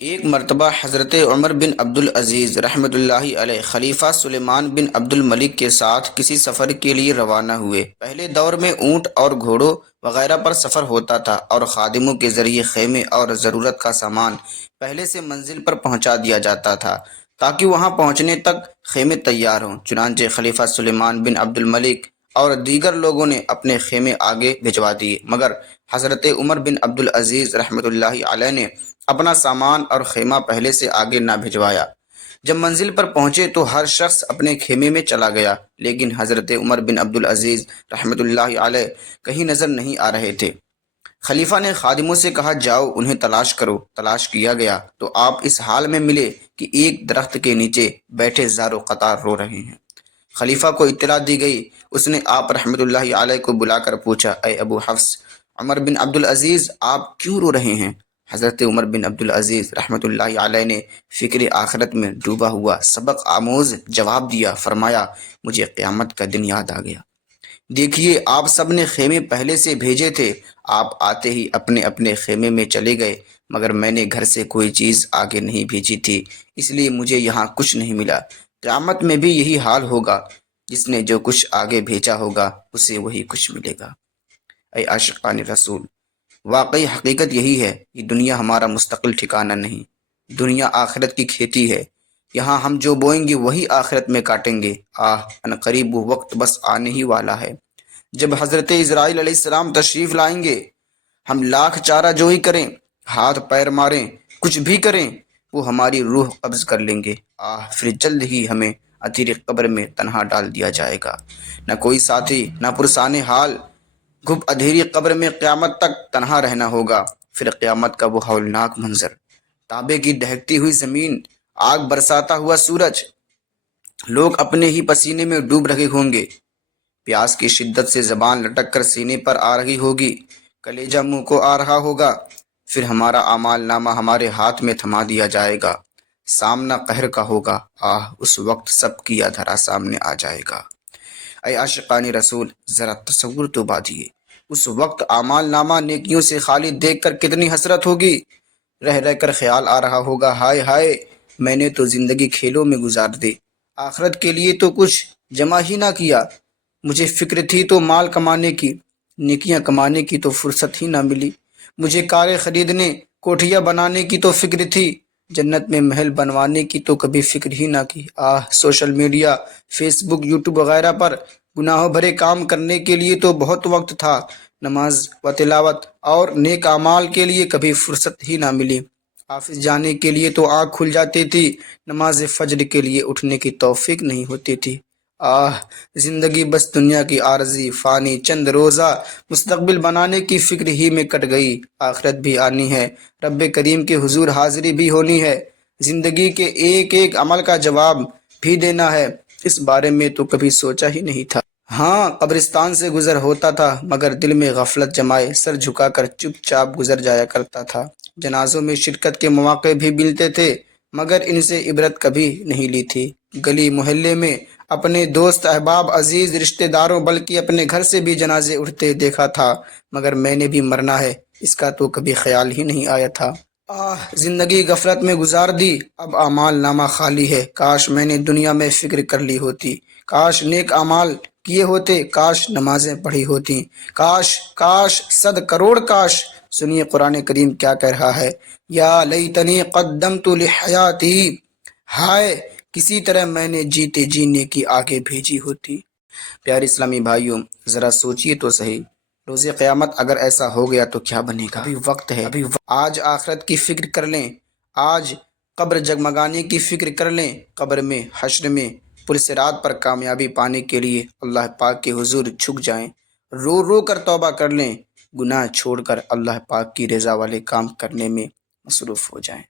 ایک مرتبہ حضرت عمر بن عبدالعزیز رحمۃ اللہ علیہ خلیفہ سلیمان بن عبد الملک کے ساتھ کسی سفر کے لیے روانہ ہوئے۔ پہلے دور میں اونٹ اور گھوڑوں وغیرہ پر سفر ہوتا تھا اور خادموں کے ذریعے خیمے اور ضرورت کا سامان پہلے سے منزل پر پہنچا دیا جاتا تھا تاکہ وہاں پہنچنے تک خیمے تیار ہوں۔ چنانچہ خلیفہ سلیمان بن عبد الملک اور دیگر لوگوں نے اپنے خیمے آگے بھجوا دیے، مگر حضرت عمر بن عبدالعزیز رحمۃ اللہ علیہ نے اپنا سامان اور خیمہ پہلے سے آگے نہ بھجوایا۔ جب منزل پر پہنچے تو ہر شخص اپنے خیمے میں چلا گیا، لیکن حضرت عمر بن عبدالعزیز رحمۃ اللہ علیہ کہیں نظر نہیں آ رہے تھے۔ خلیفہ نے خادموں سے کہا، جاؤ انہیں تلاش کرو۔ تلاش کیا گیا تو آپ اس حال میں ملے کہ ایک درخت کے نیچے بیٹھے زار و قطار رو رہے ہیں۔ خلیفہ کو اطلاع دی گئی۔ اس نے آپ رحمۃ اللہ علیہ کو بلا کر پوچھا، اے ابو حفص عمر بن عبدالعزیز، آپ کیوں رو رہے ہیں؟ حضرت عمر بن عبدالعزیز رحمۃ اللہ علیہ نے فکر آخرت میں ڈوبا ہوا سبق آموز جواب دیا، فرمایا، مجھے قیامت کا دن یاد آ گیا۔ دیکھیے، آپ سب نے خیمے پہلے سے بھیجے تھے، آپ آتے ہی اپنے اپنے خیمے میں چلے گئے، مگر میں نے گھر سے کوئی چیز آگے نہیں بھیجی تھی، اس لیے مجھے یہاں کچھ نہیں ملا۔ قیامت میں بھی یہی حال ہوگا، جس نے جو کچھ آگے بھیجا ہوگا اسے وہی کچھ ملے گا۔ اے عاشقان رسول، واقعی حقیقت یہی ہے کہ دنیا ہمارا مستقل ٹھکانہ نہیں، دنیا آخرت کی کھیتی ہے۔ یہاں ہم جو بوئیں گے وہی آخرت میں کاٹیں گے۔ عنقریب وہ وقت بس آنے ہی والا ہے جب حضرت اسرائیل علیہ السلام تشریف لائیں گے۔ ہم لاکھ چارہ جوئی کریں، ہاتھ پیر ماریں، کچھ بھی کریں، وہ ہماری روح قبض کر لیں گے۔ پھر جلد ہی ہمیں اتھیر قبر میں تنہا ڈال دیا جائے گا، نہ کوئی ساتھی، نہ پرسان حال۔ گھپ اندھیری قبر میں قیامت تک تنہا رہنا ہوگا۔ پھر قیامت کا وہ ہولناک منظر، تانبے کی دہکتی ہوئی زمین، آگ برساتا ہوا سورج، لوگ اپنے ہی پسینے میں ڈوب رہے ہوں گے، پیاس کی شدت سے زبان لٹک کر سینے پر آ رہی ہوگی، کلیجہ منہ کو آ رہا ہوگا۔ پھر ہمارا اعمال نامہ ہمارے ہاتھ میں تھما دیا جائے گا، سامنا قہر کا ہوگا۔ اس وقت سب کی ادھرا سامنے آ جائے گا۔ اے عاشقان رسول، ذرا تصور تو بادھیے، اس وقت اعمال نامہ نیکیوں سے خالی دیکھ کر کتنی حسرت ہوگی۔ رہ رہ کر خیال آ رہا ہوگا، ہائے ہائے، میں نے تو زندگی کھیلوں میں گزار دی، آخرت کے لیے تو کچھ جمع ہی نہ کیا۔ مجھے فکر تھی تو مال کمانے کی، نیکیاں کمانے کی تو فرصت ہی نہ ملی۔ مجھے کاریں خریدنے، کوٹھیاں بنانے کی تو فکر تھی، جنت میں محل بنوانے کی تو کبھی فکر ہی نہ کی۔ سوشل میڈیا، فیس بک، یوٹیوب وغیرہ پر گناہوں بھرے کام کرنے کے لیے تو بہت وقت تھا، نماز و تلاوت اور نیک اعمال کے لیے کبھی فرصت ہی نہ ملی۔ آفس جانے کے لیے تو آنکھ کھل جاتی تھی، نماز فجر کے لیے اٹھنے کی توفیق نہیں ہوتی تھی۔ زندگی بس دنیا کی عارضی، فانی، چند روزہ مستقبل بنانے کی فکر ہی میں کٹ گئی۔ آخرت بھی آنی ہے، رب کریم کے حضور حاضری بھی ہونی ہے، زندگی کے ایک ایک عمل کا جواب بھی دینا ہے، اس بارے میں تو کبھی سوچا ہی نہیں تھا۔ قبرستان سے گزر ہوتا تھا، مگر دل میں غفلت جمائے سر جھکا کر چپ چاپ گزر جایا کرتا تھا۔ جنازوں میں شرکت کے مواقع بھی ملتے تھے، مگر ان سے عبرت کبھی نہیں لی تھی۔ گلی محلے میں اپنے دوست احباب، عزیز رشتہ داروں، بلکہ اپنے گھر سے بھی جنازے اٹھتے دیکھا تھا، مگر میں نے بھی مرنا ہے، اس کا تو کبھی خیال ہی نہیں آیا تھا۔ زندگی غفلت میں گزار دی، اب اعمال نامہ خالی ہے۔ کاش میں نے دنیا میں فکر کر لی ہوتی، کاش نیک اعمال کیے ہوتے، کاش نمازیں پڑھی ہوتی، کاش 100 کروڑ کاش۔ سنیے قرآن کریم کیا کہہ رہا ہے، یا لیتنی قدمت لحیاتی، ہائے کسی طرح میں نے جیتے جینے کی آگے بھیجی ہوتی۔ پیارے اسلامی بھائیوں، ذرا سوچئے تو صحیح، روز قیامت اگر ایسا ہو گیا تو کیا بنے گا؟ ابھی وقت ہے، آج آخرت کی فکر کر لیں، آج قبر جگمگانے کی فکر کر لیں۔ قبر میں، حشر میں، پلصراط پر کامیابی پانے کے لیے اللہ پاک کے حضور جھک جائیں، رو رو کر توبہ کر لیں، گناہ چھوڑ کر اللہ پاک کی رضا والے کام کرنے میں مصروف ہو جائیں۔